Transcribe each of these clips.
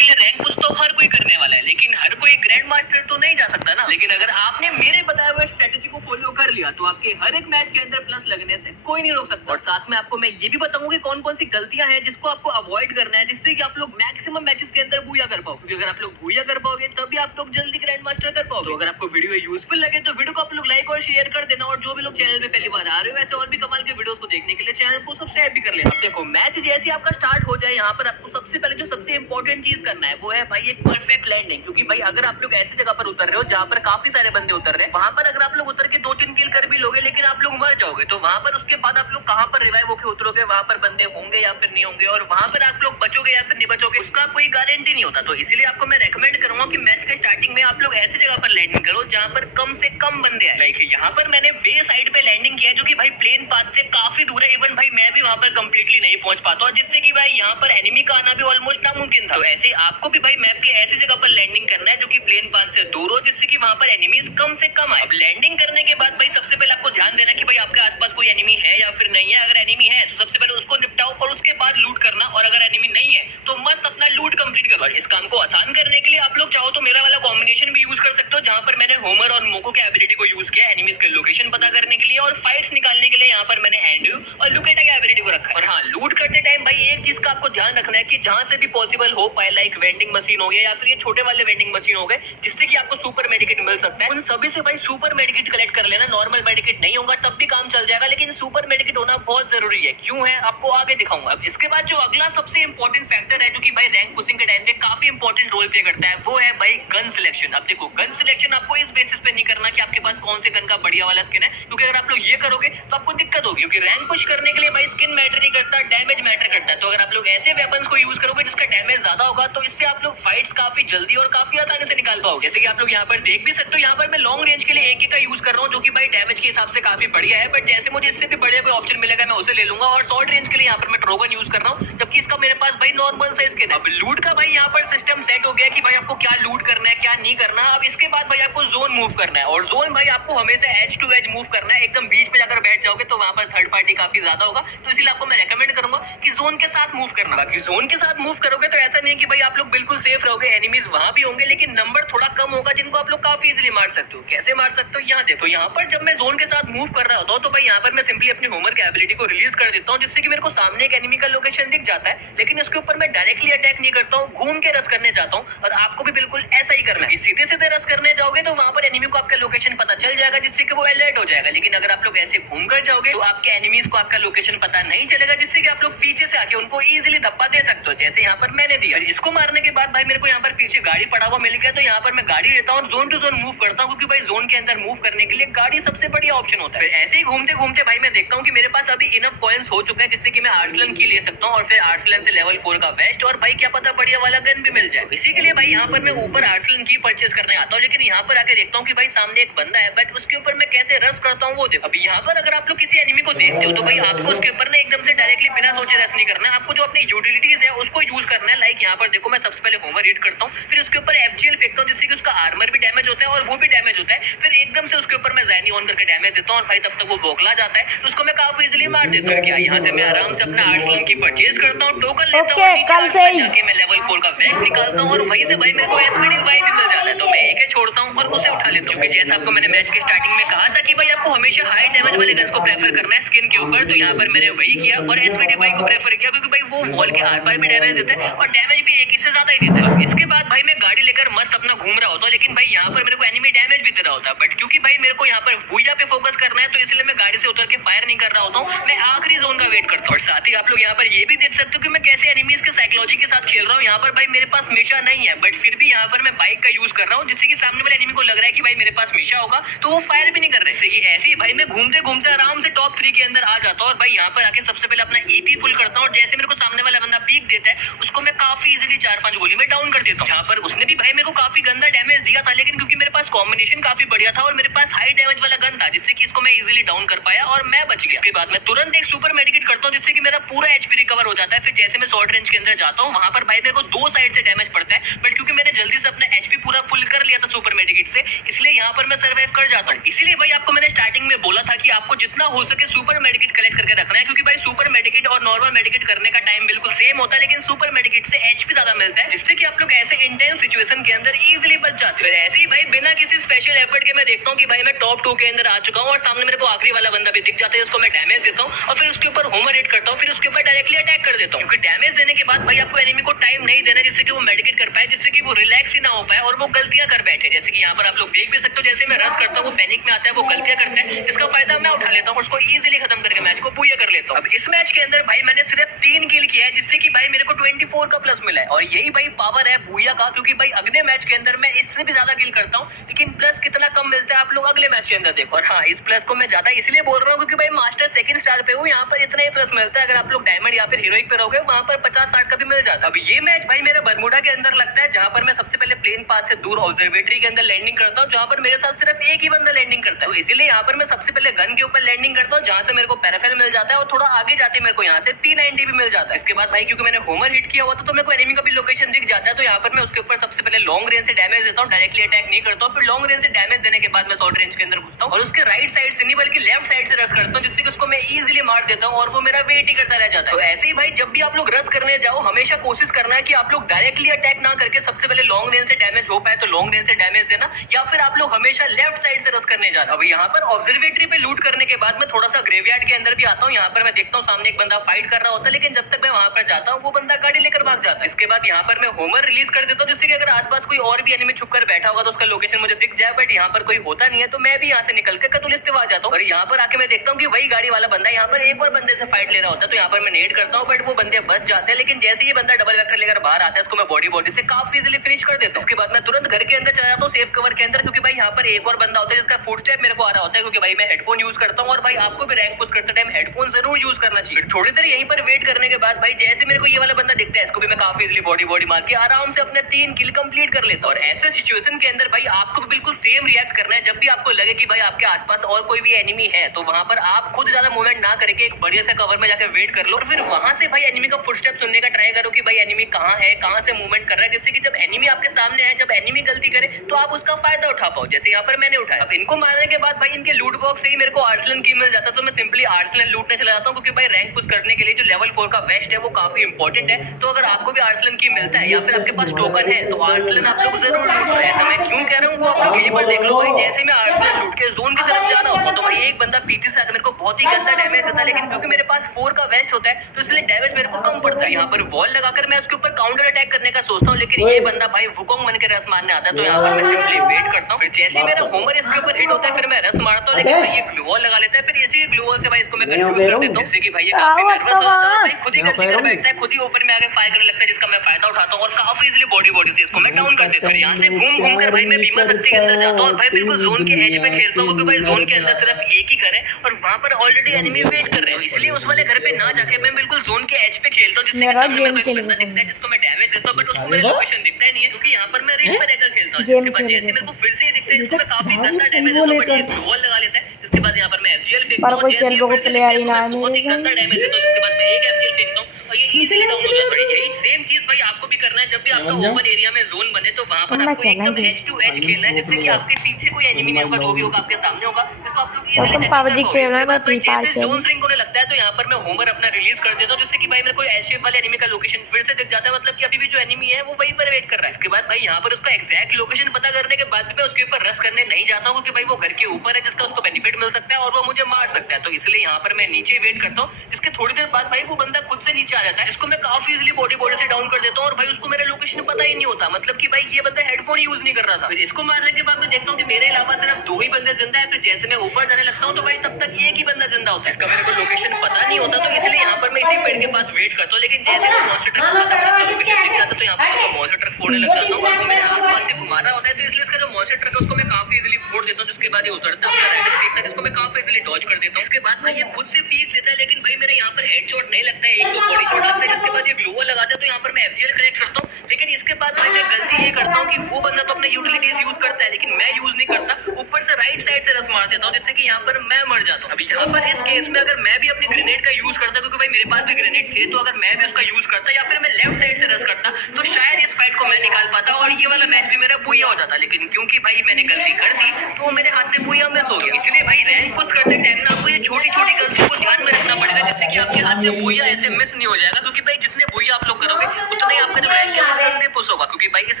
के लिए rank push तो हर कोई करने वाला है, लेकिन हर कोई ग्रैंड मास्टर तो नहीं जा सकता ना। लेकिन अगर आपने मेरे बताए हुए स्ट्रेटेजी को फॉलो कर लिया तो आपके हर एक मैच के अंदर प्लस लगने से कोई नहीं रोक सकता। और साथ में आपको मैं ये भी बताऊंगा कौन कौन सी गलतियां हैं जिसको आपको अवॉइड करना है, जिससे कि आप लोग मैक्सिमम मैचेस के अंदर बूया कर पाओ। क्योंकि अगर आप लोग बूया कर पाओगे तभी आप लोग जल्दी ग्रैंड मास्टर कर पाओगे। तो अगर आपको वीडियो यूजफुल लगे तो वीडियो को आप लोग लाइक और शेयर कर देना। और जो भी लोग चैनल पे पहली बार आ रहे हो ऐसे और भी कमाल के वीडियोस को देखने के लिए चैनल को सब्सक्राइब भी कर लेना। देखो मैच जैसे आपका स्टार्ट हो जाए, यहाँ पर आपको सबसे पहले जो सबसे इंपॉर्टेंट चीज करना है वो है भाई एक परफेक्ट लैंडिंग। क्योंकि भाई अगर आप लोग ऐसी जगह पर उतर रहे हो जहाँ पर काफी सारे बंदे उतर रहे हैं, वहां पर अगर आप लोग उतर के 2-3 किल कर भी लोगे लेकिन आप लोग मर जाओगे, तो वहां पर उसके बाद आप लोग कहाँ पर रिवाइव होकर उतरोगे, वहां पर बंदे होंगे या फिर नहीं होंगे, और वहां पर आप लोग बचोगे या फिर नहीं बचोगे उसका कोई गारंटी नहीं होता। तो इसलिए आपको मैं रेकमेंड करूंगा कि मैच के स्टार्टिंग में आप लोग ऐसी जगह पर लैंडिंग करो जहाँ पर कम से कम बंदे आए। लाइक यहाँ पर मैंने बे साइड पे लैंडिंग किया है जो कि भाई प्लेन पाथ से काफी दूर है। इवन भाई मैं भी वहां पर कंप्लीटली नहीं पहुंच पाता, और जिससे कि भाई यहाँ पर एनिमी का आना भी ऑलमोस्ट नामुमकिन था। तो ऐसे आपको भी भाई मैप के ऐसी जगह पर लैंडिंग करना है जो कि प्लेन पाथ से दूर हो, जिससे कि वहां पर एनिमीज कम से कम आए। अब लैंडिंग करने के बाद भाई सबसे पहले आपको ध्यान देना कि भाई आपके आसपास कोई एनिमी है या फिर नहीं है। अगर एनिमी है तो सबसे पहले उसको निपटाओ और उसके बाद लूट करना, और अगर एनिमी नहीं है तो मस्त अपना लूट कंप्लीट करो। और इस काम को आसान करने के लिए आप लोग चाहो तो मेरा वाला कॉम्बिनेशन भी यूज कर सकते हो, जहां पर मैंने होमर और मोको के एबिलिटी को यूज किया एनिमीज के लोकेशन पता करने के लिए, और फाइट्स निकालने के लिए यहाँ पर मैंने एंड्रयू और लुकेटा के एबिलिटी को रखा है। और हाँ, लूट करते टाइम भाई एक चीज का आपको ध्यान रखना है कि जहां से भी पॉसिबल हो पाए, लाइक वेंडिंग मशीन हो गया या फिर ये छोटे वाले वेंडिंग मशीन हो गए जिससे कि आपको सुपर मेडिकेट मिल सकता है, उन सभी से भाई सुपर मेडिकेट कलेक्ट कर लेना। नॉर्मल मेडिकेट नहीं होगा तब भी काम चल जाएगा, लेकिन सुपर मेडिकेट होना बहुत जरूरी है। क्यों है आपको आगे दिखाऊंगा। अब इसके बाद जो अगला सबसे इंपॉर्टेंट फैक्टर है जो कि भाई रैंक पुशिंग के टाइम पे काफी इंपॉर्टेंट रोल प्ले करता है, वो है भाई गन सिलेक्शन। अब देखो गन सिलेक्शन आपको इस बेसिस पे नहीं करना कि आपके पास कौन से गन का बढ़िया वाला स्किन है, क्योंकि अगर आप लोग ये करोगे तो आपको दिक्कत होगी। क्योंकि रैंक पुश करने के लिए भाई स्किन मैटर नहीं करता, डैमेज मैटर करता है। तो अगर आप लोग ऐसे वेपन्स को यूज करोगे जिसका डैमेज ज्यादा होगा तो इससे आप लोग फाइट्स काफी जल्दी और काफी आसानी से निकाल पाओगे। जैसे कि आप लोग यहाँ पर देख भी सकते हो, यहाँ पर मैं लॉन्ग रेंज के लिए AK का यूज कर रहा हूँ जो कि भाई डैमेज के हिसाब से काफी बढ़िया है। बट जैसे मुझे इससे भी बढ़िया कोई ऑप्शन मिलेगा मैं उसे ले लूंगा। और शॉर्ट रेंज के लिए यहाँ पर मैं ट्रोगन यूज कर रहा हूँ, जबकि इसका मेरे पास भाई नॉर्मल साइज स्किन है। अब लूट का भाई यहाँ पर सिस्टम सेट हो गया कि भाई आपको क्या लूट करना है क्या नहीं करना। अब इसके बाद भाई आपको जोन मूव करना है, और जोन भाई आपको हमेशा एज टू एज मूव करना है। एकदम बीच में जाकर बैठ जाओगे तो वहां पर थर्ड पार्टी काफी ज्यादा होगा, तो इसलिए आपको मैं रेकमेंड करूंगा कि जोन के साथ मूव करना। बाकी जोन के साथ मूव करोगे तो ऐसा नहीं है कि भाई आप लोग बिल्कुल सेफ रहोगे, एनिमीज वहां भी होंगे लेकिन नंबर थोड़ा कम होगा जिनको आप लोग काफी इजीली मार सकते हो। कैसे मार सकते हो यहाँ देखो। यहाँ पर जब मैं जोन के साथ मूव कर रहा होता हूँ तो भाई यहाँ पर मैं सिंपली अपनी होमर की एबिलिटी को रिलीज कर देता हूँ, जिससे कि मेरे को सामने एक एनिमी का लोकेशन दिख जाता है, लेकिन इसके ऊपर मैं डायरेक्टली अटैक नहीं करता हूँ, घूम के रस करने जाता हूँ। और आपको भी बिल्कुल ऐसा ही करना है। सीधे सीधे रस करने जाओगे तो वहां पर एनिमी को आपका लोकेशन पता चल जाएगा, जिससे कि वो अलर्ट हो जाएगा। लेकिन अगर आप लोग ऐसे घूम कर जाओगे तो आपके एनिमीज को आपका लोकेशन पता नहीं चलेगा, जिससे कि आप लोग पीछे से आके उनको इजीली धप्पा दे सकते हो, जैसे यहाँ पर मैंने दिया। इसको मारने के बाद भाई मेरे को यहाँ पर पीछे गाड़ी पड़ा हुआ मिल गया, तो यहाँ पर मैं गाड़ी लेता हूँ और जोन टू जोन मूव करता हूँ, क्योंकि भाई जोन के अंदर मूव करने के लिए गाड़ी सबसे बढ़िया ऑप्शन होता है। फिर ऐसे ही घूमते घूमते भाई मैं देखता हूँ कि मेरे पास अभी इनफ कॉइंस हो चुके हैं, जिससे कि मैं आर्सलन की ले सकता हूँ, और फिर आर्सलन से लेवल 4 का वेस्ट, और भाई क्या पता बढ़िया वाला गन भी मिल जाए। इसी के लिए भाई यहाँ पर मैं ऊपर आर्सलन की परचेस करने आता हूँ, लेकिन यहाँ पर आके देखता हूँ कि भाई सामने एक बंदा है, बट उसके ऊपर मैं कैसे रस करता हूँ वो देखो। अभी यहाँ पर अगर आप लोग किसी एनिमी को देखते हो तो भाई आपको उसके ऊपर ना एकदम से डायरेक्टली बिना सोचे रस नहीं करना है, आपको जो अपनी यूटिलिटीज है उसको यूज करना है। लाइक यहाँ पर देखो मैं सबसे पहले होमर रीड करता हूँ, फिर उसके ऊपर FGL फेंकता हूँ, जिससे कि उसका आर्मर भी डैमेज होता है और वो भी डैमेज होता है। फिर एकदम से उसके ऊपर मैं ज़ैनी ऑन करके डैमेज देता हूँ, और भाई तब तक वो बोखला जाता है, तो उसको मैं काफी इजीली मार देता हूँ। क्या यहाँ से मैं आराम से अपना आर्सलन की परचेज करता हूँ, टोकन लेता हूँ, जाके मैं लेवल 4 का वेस्ट निकालता हूँ, और वहीं से भाई मेरे को SVD भी मिल जाता है, तो मैं एक छोड़ता हूँ और उसे उठा लेता हूँ। जैसा आपको मैंने मैच के स्टार्टिंग में कहा था कि भाई आपको हमेशा हाई डैमेज वाले गन्स को प्रेफर करना है स्किन के ऊपर, तो यहाँ पर मैंने वही किया और SVD को प्रेफर किया, क्योंकि भाई वो वॉल के आर पार भी डैमेज देता है और डैमेज भी एक ही से ज्यादा ही देता है। इसके बाद भाई मैं गाड़ी लेकर मस्त अपना घूम रहा होता हूँ, लेकिन भाई यहाँ पर मेरे को एनिमी डैमेज भी दे रहा होता है, बट क्योंकि भाई मेरे को यहाँ पर बुया पे फोकस करना है तो इसलिए मैं गाड़ी से उतर के फायर नहीं कर रहा होता हूँ, मैं आखिरी जोन का वेट करता हूँ। और साथ ही आप लोग यहाँ पर ये भी देख सकते हो कि मैं कैसे एनिमीज के साइकोलॉजी के साथ खेल रहा हूँ। यहाँ पर भाई मेरे पास मिशा नहीं है, बट फिर भी यहाँ पर मैं बाइक का यूज कर रहा हूँ, जिससे कि सामने वाले एनिमी को लग रहा है कि भाई मेरे पास मिशा होगा, तो वो फायर भी नहीं कर रहे। ऐसे ही भाई मैं घूमते घूमते आराम से टॉप 3 के अंदर आ जाता हूँ, और भाई यहाँ पर आके सबसे पहले अपना EP फुल करता हूँ, और जैसे मेरे को सामने वाला बंदा पीक देता है उसको मैं काफी इजीली 4-5 गोली में डाउन कर देता हूँ। जहाँ पर उसने भी भाई मेरे को काफी गंदा डैमेज दिया था, लेकिन क्योंकि मेरे पास कॉम्बिनेशन काफी बढ़िया था और मेरे पास हाई डैमेज वाला गन था, जिससे कि इसको मैं इजीली डाउन कर पाया और मैं बच गया। इसके बाद मैं तुरंत एक सुपर मेडिकेट करता हूँ, जिससे कि मेरा पूरा HP रिकवर हो जाता है। फिर जैसे मैं शॉर्ट रेंज के अंदर जाता हूँ, वहां पर भाई मेरे को 2 साइड से डैमेज पड़ता है, बट क्योंकि मैंने जल्दी से अपना एचपी पूरा फुल कर लिया था सुपर मेडिकेट से, इसलिए यहाँ पर मैं सर्वाइव कर जाता हूँ। इसीलिए भाई आपको मैंने स्टार्टिंग में बोला था कि आपको जितना हो सके सुपर मेडिकेट कलेक्ट करके रखना है, क्योंकि भाई सुपर मेडिकेट और नॉर्मल मेडिकेट करने का टाइम बिल्कुल सेम होता है, लेकिन सुपर मेडिकेट से एचपी ज्यादा मिलता है, जिससे कि आप लोग ऐसे इंटेंस सिचुएशन के अंदर इजीली बच जाते हैं। ऐसे ही भाई बिना किसी स्पेशल एफर्ट के मैं देखता हूँ कि भाई मैं टॉप 2 के अंदर आ चुका हूँ और सामने मेरे को आखिरी वाला बंदा भी दिख जाता है, जिसको मैं डैमेज देता हूँ और फिर उसके ऊपर होमर हिट करता हूँ, फिर उसके ऊपर डायरेक्टली अटैक कर देता हूँ, क्योंकि डैमेज देने के बाद भाई आपको एनिमी को टाइम नहीं देना जिससे कि वो मेडिकेट कर पाए, जिससे कि वो रिलैक्स ही ना हो पाए और वो गलतियां कर बैठे। जैसे कि यहाँ पर आप लोग देख भी सकते हो, जैसे मैं रश करता हूँ वो पैनिक में आता है, वो गलतियां करता है, इसका फायदा मैं उठा लेता हूँ, उसको इजीली खत्म करके मैच को पूरा कर लेता हूँ। अब इस मैच के अंदर भाई मैंने सिर्फ 3 किल किया है, जिससे कि भाई मेरे को 24 का प्लस मिला है और यही भाई पावर है बूया का, क्योंकि भाई अगले मैच के अंदर मैं इससे भी ज्यादा किल करता हूँ, लेकिन प्लस कितना कम मिलता है आप लोग अगले मैच के अंदर देखो। और हाँ, इस प्लस को मैं ज्यादा इसलिए बोल रहा हूँ क्योंकि भाई मास्टर सेकंड स्टार पे हूँ, यहाँ पर इतना ही प्लस मिलता है। अगर आप लोग डायमंड या फिर हीरोइक पे रहोगे वहाँ पर 50-60 का भी मिल जाता है। अब ये मैच भाई मेरा बरमुडा के अंदर लगता है, जहाँ पर मैं सबसे पहले प्लेन पाथ से दूर ऑब्जर्वेटरी के अंदर लैंडिंग करता हूँ, जहाँ पर मेरे साथ सिर्फ एक ही बंदा लैंडिंग करता है, तो इसीलिए यहाँ पर मैं सबसे पहले गन के ऊपर लैंडिंग करता हूँ, जहाँ से मेरे को पैराफेल मिल जाता है और थोड़ा आगे जाते मेरे को यहाँ से P90 भी मिल जाता है। इसके बाद भाई क्योंकि मैंने होमर हिट किया हुआ था तो मेरे को एनिमी का भी लोकेशन दिख जाता है, तो यहाँ पर मैं उसके ऊपर सबसे पहले लॉन्ग रेंज से डैमेज देता हूँ, डायरेक्टली अटैक नहीं करता हूँ, फिर लॉन्ग रेंज से डैमेज देने के बाद मैं शॉर्ट रेंज के अंदर घुसता हूँ और उसके राइट साइड से नहीं बल्कि लेफ्ट साइड से रश करता हूँ, जिससे कि उसको मैं इजीली मार देता हूँ और वो मेरा वेट ही करता रह जाता है। तो ऐसे ही भाई जब भी आप लोग रश करने जाओ हमेशा कोशिश करना है कि आप लोग डायरेक्टली अटैक ना करके सबसे पहले लॉन्ग रेंज से डैमेज हो पाए तो लॉन्ग रेंज से डैमेज देना, या फिर आप लोग हमेशा लेफ्ट साइड से रश करने जाना। अब यहाँ पर ऑब्जर्वेटरी पे लूट करने के बाद मैं थोड़ा सा ग्रेवयार्ड के अंदर भी आता हूँ, यहाँ पर मैं देखता हूँ सामने एक बंदा फाइट कर रहा होता है, लेकिन जब तक मैं वहां पर जाता हूँ वो बंदा गाड़ी लेकर भाग जाता है। इसके बाद यहाँ पर मैं होमर रिलीज कर देता हूँ, जिससे कि अगर आसपास कोई और भी एनिमी छुप कर बैठा होगा तो उसका लोकेशन मुझे दिख जाए, बट यहाँ पर कोई होता नहीं है, तो मैं भी यहाँ से निकल कर कतुलिस्ते आ जाता हूँ और यहाँ पर आके मैं देखता हूँ कि वही गाड़ी वाला बंदा यहाँ पर एक और बंदे से फाइट ले रहा होता है, तो यहाँ पर मैं नेट करता हूँ बट वो बंदे बच जाते हैं, लेकिन जैसे ये बंदा डबल वेक्टर लेकर बाहर आता है उसको मैं बॉडी से काफी इजीली फिनिश कर देता हूँ। इसके बाद मैं तुरंत घर के अंदर चला जाता हूँ सेफ कवर के अंदर, क्योंकि भाई यहाँ पर एक और बंदा होता है जिसका फुटस्टेप मेरे को आ रहा होता है, क्योंकि भाई मैं हेडफोन यूज करता हूँ और भाई आपको भी रैंक पुश करते टाइम हेडफोन जरूर यूज करना चाहिए। थोड़ी देर यहीं पर वेट करने के बाद भाई जैसे मेरे को ये वाला बंदा दिखता है इसको भी मैं काफी इजीली बॉडी मार के आराम से अपने 3 किल कंप्लीट कर लेता हूँ। और ऐसे सिचुएशन के अंदर भाई आपको बिल्कुल सेम रिएक्ट करना है, जब भी आपको लगे कि भाई आपके आसपास और कोई भी एनिमी है तो वहां पर आप खुद ज्यादा मूवमेंट ना करके एक बढ़िया से कवर में जाकर वेट कर लो और फिर वहां से भाई एनिमी का फुटस्टेप सुनने का ट्राई करो कि भाई एनिमी कहाँ है, कहाँ से मूवमेंट कर रहा है, जिससे कि जब एनिमी आपके सामने है, जब एनिमी गलती करे तो आप उसका फायदा उठा पाओ, जैसे यहाँ पर मैंने उठाया। अब इनको मारने के बाद भाई इनके लूट बॉक्स से ही मेरे को आर्सलन की मिल जाता है, तो मैं सिंपली आर्सलन लूटने चला जाता हूँ, क्योंकि भाई रैंक पुश करने के लिए जो लेवल 4 का वेस्ट है वो काफी इंपॉर्टेंट है। तो अगर आपको भी आर्सलन की मिलता है या फिर आपके पास टोकन है तो आर्सलन आप लोग जरूर लूट लो। ऐसा मैं क्यों कह रहा हूँ वो आप लोग यहीं पर देख लो। भाई जैसे मैं आर्सलन लूट के जोन की तरफ जा रहा होता तो भाई एक बंदा पीछे से आकर मेरे को बहुत ही गंदा डैमेज देता है, लेकिन क्योंकि मेरे पास 4 का वेस्ट होता है तो इसलिए डैमेज मेरे को कम पड़ता है। यहाँ पर वॉल लगाकर मैं उसके ऊपर काउंटर अटैक करने का सोचता हूँ, लेकिन ये बंदा भाई वुकोंग बन के रस मारने आता है, तो यहाँ पर मैं सिंपली वेट करता हूँ। फिर जैसे ही मेरा होमर इसके ऊपर हिट होता है फिर मैं रस मारता हूँ, लेकिन भाई ये ग्लू वॉल लगा लेता है, फिर इसी ग्लू वॉल से भाई इसको मैं कंफ्यूज कर देता हूँ, जिससे कि भाई ये काफी नर्वस हो जाता है, भाई खुद ही गलती कर बैठता है, खुद ही ऊपर में आके फायर करने लगता है, जिसका मैं फायदा उठाता हूँ और काफी इजीली बॉडी से इसको मैं डाउन कर देता हूँ। यहाँ से घूम कर भाई मैं बीमा शक्ति के अंदर जाता हूँ और भाई बिल्कुल जोन के एज पे खेलता हूँ, क्योंकि भाई जोन के अंदर सिर्फ एक ही घर है और वहाँ पर ऑलरेडी एनिमी वेट कर रहे हैं, इसलिए उस वाले घर पे ना जाके मैं बिल्कुल जोन के एज पे खेलता हूँ, जिससे कि सामने मेरे को एक बंदा दिखता है जिसको मैं डैमेज देता हूँ, बट उसको मेरा लोकेशन दिखता ही नहीं है, क्योंकि यहाँ पर मैं रेंज पे रहकर खेलता हूँ। जिसके बाद जैसे मेरे को फिर से ये दिखता है जिसको मैं काफी गंदा डैमेज देता हूँ, बट ये ग्लू वॉल लगा लेता है। इसके बाद यहाँ पर मैं एफजीएल फेंकता हूँ, जैसे ये फिर से दिखता है तो मैं बहुत ही गंदा डैमेज देता हूँ, जिसके बाद मैं एक एफजीएल फेंकता हूँ और ये इजीली डाउन हो जाता है। यही सेम चीज भाई आपको भी करना है, जब भी आपका ओपन एरिया में जोन बने तो वहां पर आपको एकदम एज टू एज खेलना है, जिससे कि आपके पीछे कोई एनिमी नहीं होगा, जो भी होगा आपके सामने होगा, जिसको आप लोग इजीली टैकल कर पाओगे। इसके बाद भाई जैसे जोन श्रिंक होने लगता है तो यहाँ पर मैं होमर अपना रिलीज कर देता हूँ, जिससे कि भाई मेरे को एल शेप वाले एनिमी का लोकेशन फिर से दिख जाता है, मतलब कि अभी भी जो एनिमी है वो वहीं पर वेट कर रहा है। इसके बाद भाई यहाँ पर उसका एग्जैक्ट लोकेशन पता करने के बाद मैं उसके ऊपर रश करने नहीं जाता हूँ, क्योंकि भाई वो घर के ऊपर है जिसका उसको बेनिफिट मिल सकता है और वो मुझे मार सकता है, तो इसलिए यहाँ पर मैं नीचे वेट करता हूँ, जिसके थोड़ी देर बाद भाई वो बंदा खुद से नीचे आ जाता है, जिसको मैं काफी इजीली बॉडी से डाउन कर देता हूँ और भाई उसको मेरा लोकेशन पता ही नहीं होता, मतलब कि भाई ये बंदा हेडफोन यूज नहीं कर रहा था। फिर इसको मारने के बाद मैं देखता हूँ कि मेरे अलावा सिर्फ 2 ही बंदे जिंदा है। फिर जैसे मैं ऊपर जाने लगता हूँ तो भाई तब तक एक ही बंदा जिंदा होता है, इसका मेरे को लोकेशन पता नहीं होता, तो इसलिए यहाँ पर मैं इसी पेड़ के पास वेट करता हूँ, लेकिन जैसे वो मॉन्स्टर ट्रक खत्म इसका लोकेशन दिख जाता है तो यहाँ पर मॉन्स्टर ट्रक फोड़ने लग जाता हूँ और वो मेरे आसपास से घुमा रहा होता है, तो इसलिए इसका जो मॉन्स्टर ट्रक है उसको मैं काफी इजीली फोड़ देता हूँ, जिसके बाद ये उतरता है अपना राइडर फेंकता है, जिसको मैं काफी इजीली डॉज कर देता हूँ। इसके बाद भाई ये खुद से पीक देता है, लेकिन भाई मेरे यहाँ पर हेडशॉट नहीं लगता है, 1-2 बॉडी शॉट लगता है, जिसके बाद ये ग्लू वॉल लगाता है, तो यहाँ पर मैं एफजीएल कलेक्ट करता हूँ। लेकिन इसके बाद भाई मैं गलती ये करता हूँ कि वो बंदा तो अपना यूटिलिटीज यूज करता है, लेकिन मैं यूज नहीं करता, ऊपर से राइट साइड से रस मार देता हूँ, जिससे कि यहाँ पर मैं मर जाता हूँ। अभी यहाँ पर इस केस में अगर मैं भी अपनी ग्रेनेड का यूज करता, क्योंकि भाई मेरे पास भी ग्रेनेड थे, तो अगर मैं भी उसका यूज करता या फिर मैं लेफ्ट साइड से रस करता तो शायद इस फाइट को मैं निकाल पाता और और ये वाला मैच भी मेरा बुया हो जाता, लेकिन क्योंकि भाई मैंने गलती कर दी तो मेरे हाथ से बुया मिस हो गया। इसलिए भाई रैंक पुश करते टाइम ना आपको ये छोटी छोटी गलतियों को ध्यान में रखना पड़ेगा, जिससे कि आपके हाथ से बुया ऐसे मिस नहीं हो जाएगा। क्योंकि भाई जितने बुया आप लोग करोगे उतना ही आपका जो रैंक है वो जल्दी पुश होगा। क्योंकि भाई इस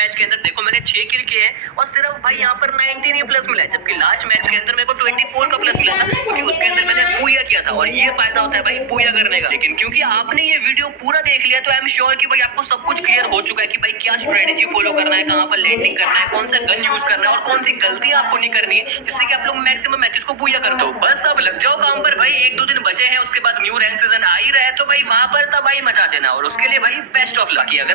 मैच के अंदर देखो मैंने 6 किल किए हैं और सिर्फ भाई यहाँ पर 19 ही प्लस मिला है, जबकि लास्ट मैच के अंदर मेरे को 24 का प्लस मिला था, क्योंकि उसके अंदर मैंने बुया किया था। और ये फायदा होता है भाई बुया करने का। लेकिन क्योंकि आपने ये वीडियो पूरा देख लिया तो आई एम श्योर कि भाई आपको सब कुछ क्लियर हो चुका है कि भाई क्या स्ट्रेटेजी फॉलो करना है, कहां पर लैंडिंग करना है, कौन सा गन यूज करना है और कौन सी गलतियां आपको नहीं करनी है, जिससे कि आप लोग मैक्सिमम मैचेस को बुया करते हो। बस अब लग जाओ काम पर भाई, 1-2 दिन बचे हैं, उसके बाद न्यू रैंक सीजन आ ही रहा है, तो भाई वहां पर तब भाई मचा देना। और उसके लिए भाई बेस्ट ऑफ लक। अगर